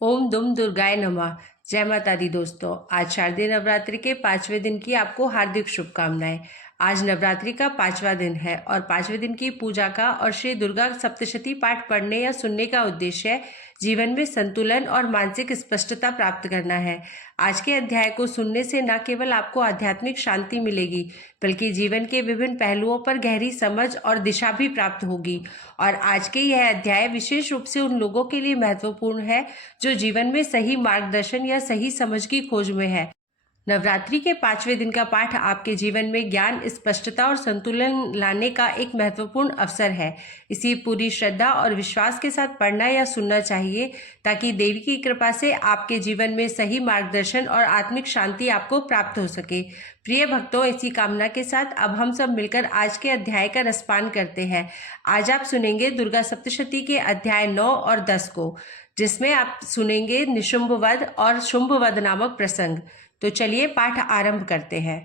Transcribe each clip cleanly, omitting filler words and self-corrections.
ओम दुम दुर्गाय नमः। जय माता दी दोस्तों। आज शारदीय नवरात्रि के 5वें दिन की आपको हार्दिक शुभकामनाएं। आज नवरात्रि का 5वां दिन है और 5वें दिन की पूजा का और श्री दुर्गा सप्तशती पाठ पढ़ने या सुनने का उद्देश्य जीवन में संतुलन और मानसिक स्पष्टता प्राप्त करना है। आज के अध्याय को सुनने से न केवल आपको आध्यात्मिक शांति मिलेगी बल्कि जीवन के विभिन्न पहलुओं पर गहरी समझ और दिशा भी प्राप्त होगी। और आज के यह अध्याय विशेष रूप से उन लोगों के लिए महत्वपूर्ण है जो जीवन में सही मार्गदर्शन या सही समझ की खोज में है। नवरात्रि के 5वें दिन का पाठ आपके जीवन में ज्ञान, स्पष्टता और संतुलन लाने का एक महत्वपूर्ण अवसर है। इसी पूरी श्रद्धा और विश्वास के साथ पढ़ना या सुनना चाहिए ताकि देवी की कृपा से आपके जीवन में सही मार्गदर्शन और आत्मिक शांति आपको प्राप्त हो सके। प्रिय भक्तों, इसी कामना के साथ अब हम सब मिलकर आज के अध्याय का रसपान करते हैं। आज आप सुनेंगे दुर्गा सप्तशती के अध्याय 9 और 10 को, जिसमें आप सुनेंगे निशुंभ वध और शुंभ वध नामक प्रसंग। तो चलिए पाठ आरंभ करते हैं।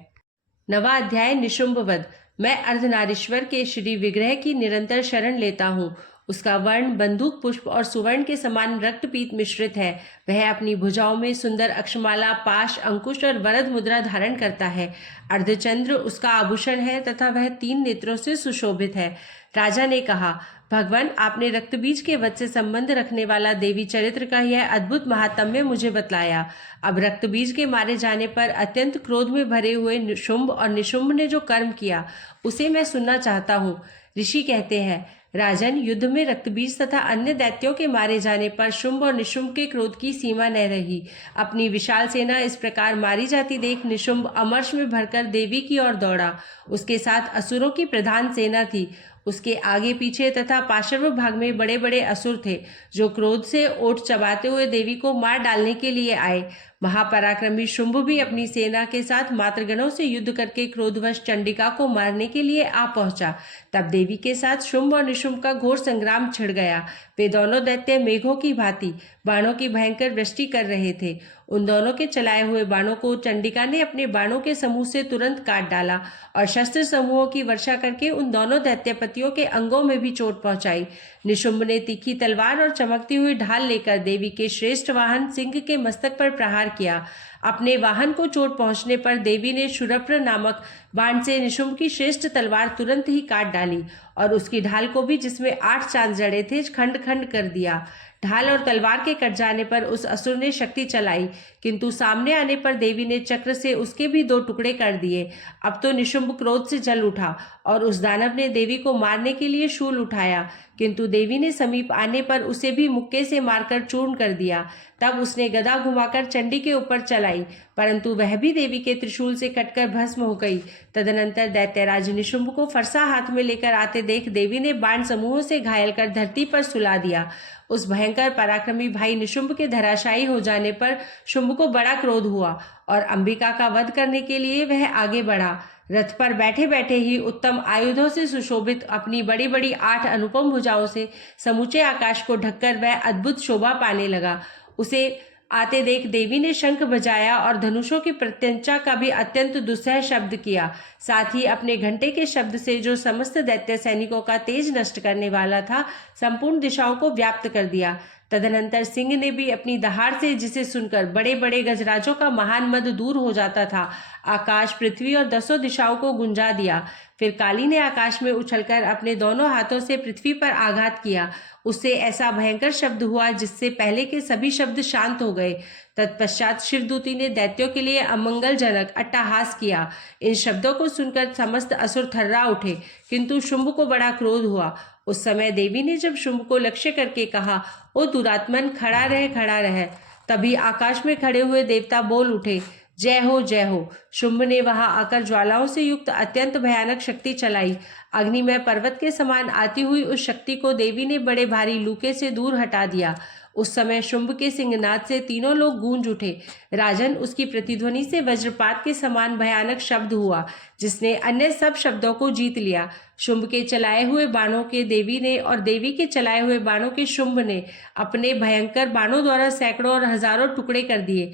नवा अध्याय निशुंभ वध। मैं अर्धनारीश्वर के श्री विग्रह की निरंतर शरण लेता हूँ। उसका वर्ण बंदूक पुष्प और सुवर्ण के समान रक्तपीत मिश्रित है। वह अपनी भुजाओं में सुंदर अक्षमाला, पाश, अंकुश और वरद मुद्रा धारण करता है। अर्धचंद्र उसका आभूषण है तथा वह 3 नेत्रों से सुशोभित है। राजा ने कहा, भगवान, आपने रक्तबीज के वध से संबंध रखने वाला देवी चरित्र का यह अद्भुत महात्म्य मुझे बतलाया। अब रक्तबीज के मारे जाने पर अत्यंत क्रोध में भरे हुए शुंभ और निशुंभ ने जो कर्म किया उसे मैं सुनना चाहता हूँ। ऋषि कहते हैं, राजन, युद्ध में रक्तबीज तथा अन्य दैत्यों के मारे जाने पर शुंभ और निशुंभ के क्रोध की सीमा न रही। अपनी विशाल सेना इस प्रकार मारी जाती देख निशुंभ अमर्ष में भरकर देवी की ओर दौड़ा। उसके साथ असुरों की प्रधान सेना थी। उसके आगे पीछे तथा पार्श्व भाग में बड़े बड़े असुर थे जो क्रोध से ओठ चबाते हुए देवी को मार डालने के लिए आए। महापराक्रमी शुंभ भी अपनी सेना के साथ मातृगणों से युद्ध करके क्रोधवश चंडिका को मारने के लिए आ पहुंचा। तब देवी के साथ शुंभ और निशुंभ का घोर संग्राम छिड़ गया। वे दोनों दैत्य मेघों की भांति बाणों की भयंकर वृष्टि कर रहे थे। उन दोनों के चलाए हुए बाणों को चंडिका ने अपने बाणों के समूह से तुरंत काट डाला और शस्त्र समूहों की वर्षा करके उन दोनों दैत्यपतियों के अंगों में भी चोट पहुंचाई। निशुंभ ने तीखी तलवार और चमकती हुई ढाल लेकर देवी के श्रेष्ठ वाहन सिंह के मस्तक पर प्रहार किया। अपने वाहन को चोट पहुंचने पर देवी ने शूरप्र नामक बाण से निशुंभ की श्रेष्ठ तलवार तुरंत ही काट डाली और उसकी ढाल को भी, जिसमें 8 चांद जड़े थे, खंड खंड कर दिया। ढाल और तलवार के कट जाने पर उस असुर ने शक्ति चलाई, किंतु सामने आने पर देवी ने चक्र से उसके भी 2 टुकड़े कर दिए। अब तो निशुंभ क्रोध से जल उठा और उस दानव ने देवी को मारने के लिए शूल उठाया, किंतु देवी ने समीप आने पर उसे भी मुक्के से मारकर चूर्ण कर दिया। तब उसने गदा घुमाकर चंडी के ऊपर चलाई, परंतु वह भी देवी के त्रिशूल से कटकर भस्म हो गई। तदनंतर दैत्यराज निशुंभ को फरसा हाथ में लेकर आते देख देवी ने बाण समूहों से घायल कर धरती पर सुला दिया। उस भयंकर पराक्रमी भाई निशुंभ के धराशायी हो जाने पर शुंभ को बड़ा क्रोध हुआ और अंबिका का वध करने के लिए वह आगे बढ़ा। रथ पर बैठे बैठे ही उत्तम आयुधों से सुशोभित अपनी बड़ी बड़ी 8 अनुपम भुजाओं से समूचे आकाश को ढककर वह अद्भुत शोभा पाने लगा। उसे आते देख देवी ने शंख बजाया और धनुषों की प्रत्यंचा का भी अत्यंत दुस्सह शब्द किया। साथ ही अपने घंटे के शब्द से, जो समस्त दैत्य सैनिकों का तेज नष्ट करने वाला था, संपूर्ण दिशाओं को व्याप्त कर दिया। तदनंतर सिंह ने भी अपनी दहाड़ से, जिसे सुनकर बड़े बड़े गजराजों का महान मद दूर हो जाता था, आकाश, पृथ्वी और 10 दिशाओं को गुंजा दिया। फिर काली ने आकाश में उछलकर अपने दोनों हाथों से पृथ्वी पर आघात किया। उससे ऐसा भयंकर शब्द हुआ जिससे पहले के सभी शब्द शांत हो गए। तत्पश्चात शिवदूती ने दैत्यों के लिए अमंगलजनक अट्टहास किया। इन शब्दों को सुनकर समस्त असुर थर्रा उठे, किंतु शुंभ को बड़ा क्रोध हुआ। उस समय देवी ने जब शुंभ को लक्ष्य करके कहा, ओ दुरात्मन, खड़ा रह, खड़ा रह। तभी आकाश में खड़े हुए देवता बोल उठे, जय हो, जय हो। शुंभ ने वहां आकर ज्वालाओं से युक्त अत्यंत भयानक शक्ति चलाई। अग्निमय पर्वत के समान आती हुई उस शक्ति को देवी ने बड़े भारी लूके से दूर हटा दिया। उस समय शुंभ के सिंहनाद से तीनों लोग गूंज उठे। राजन, उसकी प्रतिध्वनि से वज्रपात के समान भयानक शब्द हुआ, जिसने अन्य सब शब्दों को जीत लिया। शुंभ के चलाए हुए बाणों के देवी ने और देवी के चलाए हुए बाणों के शुंभ ने अपने भयंकर बाणों द्वारा सैकड़ों और हजारों टुकड़े कर दिए।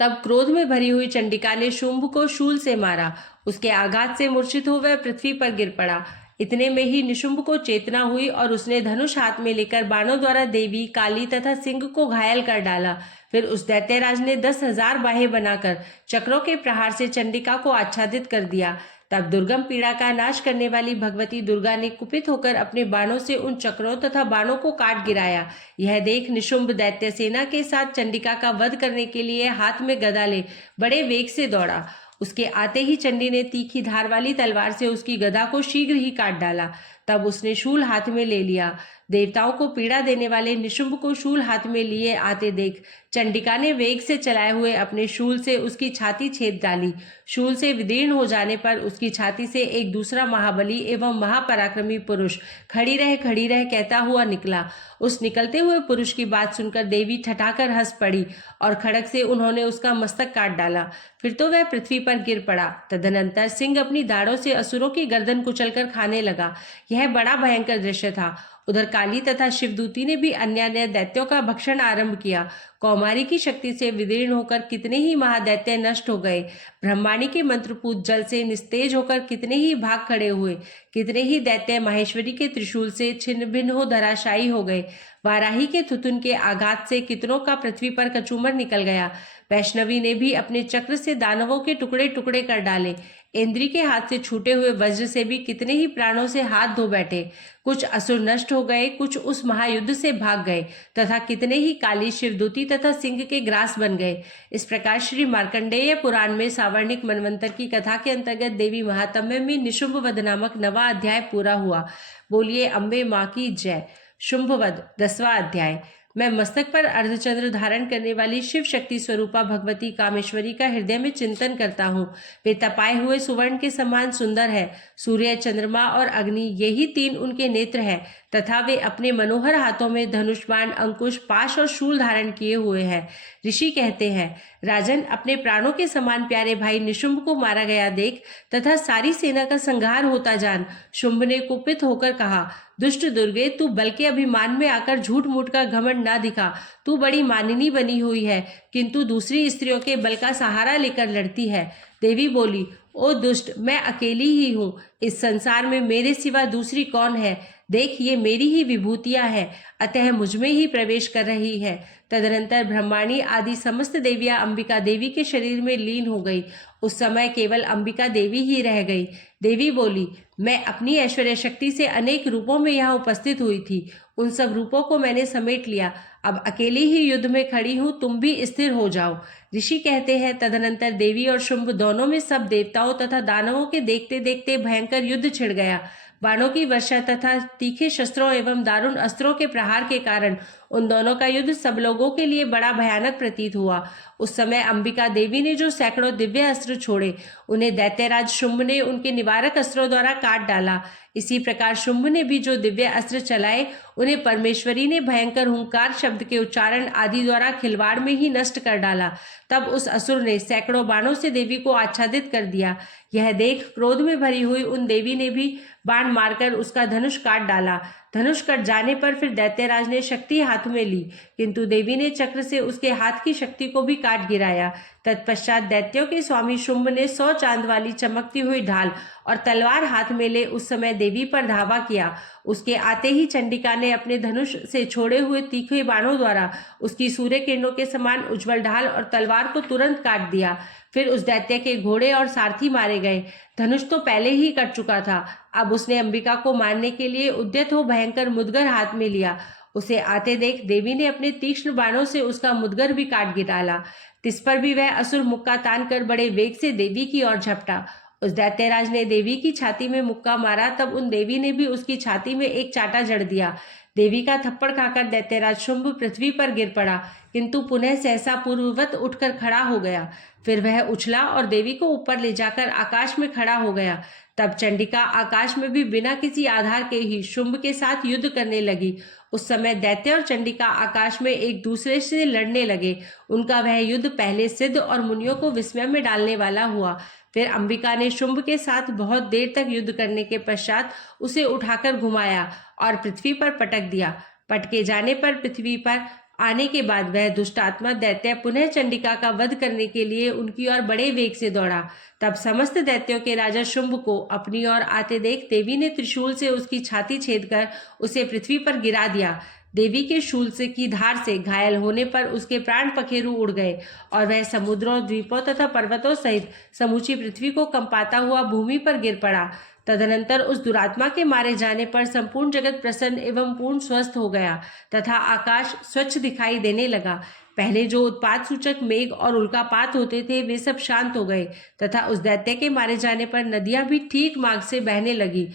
तब क्रोध में भरी हुई चंडिका ने शुंभ को शूल से मारा। उसके आघात से मूर्छित हो वह पृथ्वी पर गिर पड़ा। इतने में ही निशुंभ को चेतना हुई और उसने धनुष हाथ में लेकर बाणों द्वारा देवी, काली तथा सिंह को घायल कर डाला। फिर उस दैत्यराज ने 10,000 बाहें बनाकर चक्रों के प्रहार से चंडिका को आच्छादित कर दिया। तब दुर्गम पीड़ा का नाश करने वाली भगवती दुर्गा ने कुपित होकर अपने बाणों से उन चक्रों तथा बाणों को काट गिराया। यह देख निशुंभ दैत्य सेना के साथ चंडिका का वध करने के लिए हाथ में गदा ले बड़े वेग से दौड़ा। उसके आते ही चंडी ने तीखी धार वाली तलवार से उसकी गदा को शीघ्र ही काट डाला। तब उसने शूल हाथ में ले लिया। देवताओं को पीड़ा देने वाले निशुंभ को शूल हाथ में लिए आते देख चंडिका ने वेग से चलाए हुए अपने शूल से उसकी छाती छेद डाली। शूल से विदीर्ण हो जाने पर उसकी छाती से एक दूसरा महाबली एवं महापराक्रमी पुरुष खड़ी रह कहता हुआ निकला। उस निकलते हुए पुरुष की बात सुनकर देवी ठठाकर हंस पड़ी और खड़ग से उन्होंने उसका मस्तक काट डाला। फिर तो वह पृथ्वी पर गिर पड़ा। तदनंतर सिंह अपनी दाढ़ों से असुरों की गर्दन कुचलकर खाने लगा। यह बड़ा भयंकर दृश्य था। उधर काली तथा शिवदूती ने भी अन्य दैत्यों का भक्षण आरंभ किया। कौमारी की शक्ति से विदीर्ण होकर कितने ही महादैत्य नष्ट हो गए। ब्रह्माणी के मंत्रपूत जल से निस्तेज होकर कितने ही भाग खड़े हुए। कितने ही दैत्य माहेश्वरी के त्रिशूल से छिन्न भिन्न हो धराशायी हो गए। वाराही के थुथुन के आघात से कितनों का पृथ्वी पर कचूमर निकल गया। वैष्णवी ने भी अपने चक्र से दानवों के टुकड़े टुकड़े कर डाले। इंद्री के हाथ से छूटे हुए वज्र से भी कितने ही प्राणों से हाथ धो बैठे। कुछ असुर नष्ट हो गए, कुछ उस महायुद्ध से भाग गए तथा कितने ही काली, शिवदूती तथा सिंह के ग्रास बन गए। इस प्रकार श्री मार्कंडेय पुराण में सावर्णिक मनवंतर की कथा के अंतर्गत देवी महात्म्य में निशुंभ वध नामक 9वां अध्याय पूरा हुआ। बोलिए अम्बे मां की जय। शुंभ वध 10वां अध्याय। मैं मस्तक पर अर्धचंद्र धारण करने वाली शिव शक्ति स्वरूपा भगवती कामेश्वरी का हृदय में चिंतन करता हूँ। वे तपाए हुए सुवर्ण के समान सुंदर है। सूर्य, चंद्रमा और अग्नि यही 3 उनके नेत्र हैं तथा वे अपने मनोहर हाथों में धनुष, बाण, अंकुश, पाश और शूल धारण किए हुए हैं। ऋषि कहते हैं, राजन, अपने प्राणों के समान प्यारे भाई निशुंभ को मारा गया देख तथा सारी सेना का संहार होता जान शुंभ ने कुपित होकर कहा, दुष्ट दुर्गे, तू बल के अभिमान में आकर झूठ मूठ का घमंड ना दिखा। तू बड़ी मानिनी बनी हुई है, किंतु दूसरी स्त्रियों के बल का सहारा लेकर लड़ती है। देवी बोली, ओ दुष्ट, मैं अकेली ही हूँ। इस संसार में मेरे सिवा दूसरी कौन है? देख, ये मेरी ही विभूतियां हैं, अतः मुझमें ही प्रवेश कर रही है। तदनंतर ब्रह्माणी आदि समस्त देवियां अंबिका देवी के शरीर में लीन हो गई। उस समय केवल अंबिका देवी ही रह गई। देवी बोली, मैं अपनी ऐश्वर्य शक्ति से अनेक रूपों में यहाँ उपस्थित हुई थी। उन सब रूपों को मैंने समेट लिया। अब अकेली ही युद्ध में खड़ी हूँ, तुम भी स्थिर हो जाओ। ऋषि कहते हैं, तदनंतर देवी और शुंभ दोनों में सब देवताओं तथा दानवों के देखते देखते भयंकर युद्ध छिड़ गया। बाणों की वर्षा तथा तीखे शस्त्रों एवं दारुण अस्त्रों के प्रहार के कारण उन दोनों का युद्ध सब लोगों के लिए बड़ा भयानक प्रतीत हुआ। उस समय अंबिका देवी ने जो सैकड़ों दिव्य अस्त्र छोड़े, उन्हें दैत्यराज शुंभ ने उनके निवारक अस्त्रों द्वारा काट डाला। इसी प्रकार शुंभ ने भी जो दिव्य अस्त्र चलाए, उन्हें परमेश्वरी ने भयंकर हुंकार शब्द के उच्चारण आदि द्वारा खिलवाड़ में ही नष्ट कर डाला। तब उस असुर ने सैकड़ों बाणों से देवी को आच्छादित कर दिया। यह देख क्रोध में भरी हुई उन देवी ने भी बाण मारकर उसका धनुष काट डाला। धनुष कट जाने पर फिर दैत्यराज ने शक्ति हाथ में ली, किंतु देवी ने चक्र से उसके हाथ की शक्ति को भी काट गिराया। तत्पश्चात दैत्यों के स्वामी शुंभ ने 100 चांद वाली चमकती हुई ढाल और तलवार हाथ में ले उस समय देवी पर धावा किया। उसके आते ही चंडिका ने अपने धनुष से छोड़े हुए तीखे बाणों द्वारा उसकी सूर्य किरणों के समान उज्ज्वल ढाल और तलवार को तुरंत काट दिया। फिर उस दैत्य के घोड़े और सारथी मारे गए। धनुष तो पहले ही कट चुका था। अब उसने अंबिका को मारने के लिए उद्यत हो भयंकर मुदगर हाथ में लिया। उसे आते देख देवी ने अपने तीक्ष्ण बाणों से उसका मुदगर भी काट गिराला। तिस पर भी वह असुर मुक्का तान कर बड़े वेग से देवी की ओर झपटा। उस दैत्यराज ने देवी की छाती में मुक्का मारा, तब उन देवी ने भी उसकी छाती में एक चाटा जड़ दिया। देवी का थप्पड़ खाकर दैत्यराज शुंभ पृथ्वी पर गिर पड़ा, किंतु पुनः सहसा पूर्ववत उठकर खड़ा हो गया। फिर वह उछला और देवी को ऊपर ले जाकर आकाश में खड़ा हो गया। तब चंडिका आकाश में भी बिना किसी आधार के ही शुंभ के साथ युद्ध करने लगी। उस समय दैत्य और चंडिका आकाश में एक दूसरे से लड़ने लगे। उनका वह युद्ध पहले सिद्ध और मुनियों को विस्मय में डालने वाला हुआ। फिर अंबिका ने शुंभ के साथ बहुत देर तक युद्ध करने के पश्चात उसे उठाकर घुमाया और पृथ्वी पर पटक दिया। पटके जाने पर पृथ्वी पर आने के बाद वह दुष्ट आत्मा दैत्य पुनः चंडिका का वध करने के लिए उनकी ओर बड़े वेग से दौड़ा। तब समस्त दैत्यों के राजा शुंभ को अपनी ओर आते देख देवी ने त्रिशूल से उसकी छाती छेदकर उसे पृथ्वी पर गिरा दिया। देवी के शूल से की धार से घायल होने पर उसके प्राण पखेरु उड़ गए और वह समुद्रों, द्वीपों तथा पर्वतों सहित समूची पृथ्वी को कंपाता हुआ भूमि पर गिर पड़ा। तदनंतर उस दुरात्मा के मारे जाने पर संपूर्ण जगत प्रसन्न एवं पूर्ण स्वस्थ हो गया तथा आकाश स्वच्छ दिखाई देने लगा। पहले जो उत्पात सूचक मेघ और उल्कापात होते थे वे सब शांत हो गए तथा उस दैत्य के मारे जाने पर नदियां भी ठीक मार्ग से बहने लगी।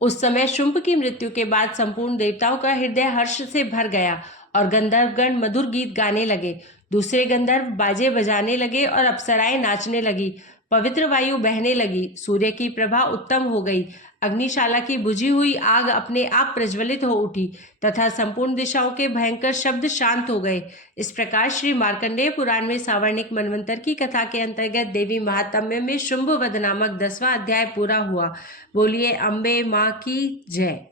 उस समय शुंभ की मृत्यु के बाद संपूर्ण देवताओं का हृदय हर्ष से भर गया और गंधर्वगण मधुर गीत गाने लगे। दूसरे गंधर्व बाजे बजाने लगे और अप्सराएं नाचने लगी। पवित्र वायु बहने लगी। सूर्य की प्रभा उत्तम हो गई। अग्निशाला की बुझी हुई आग अपने आप प्रज्वलित हो उठी तथा संपूर्ण दिशाओं के भयंकर शब्द शांत हो गए। इस प्रकार श्री मार्कंडेय पुराण में सावर्णिक मनवंतर की कथा के अंतर्गत देवी महात्म्य में शुंभ वध नामक 10वां अध्याय पूरा हुआ। बोलिए अम्बे माँ की जय।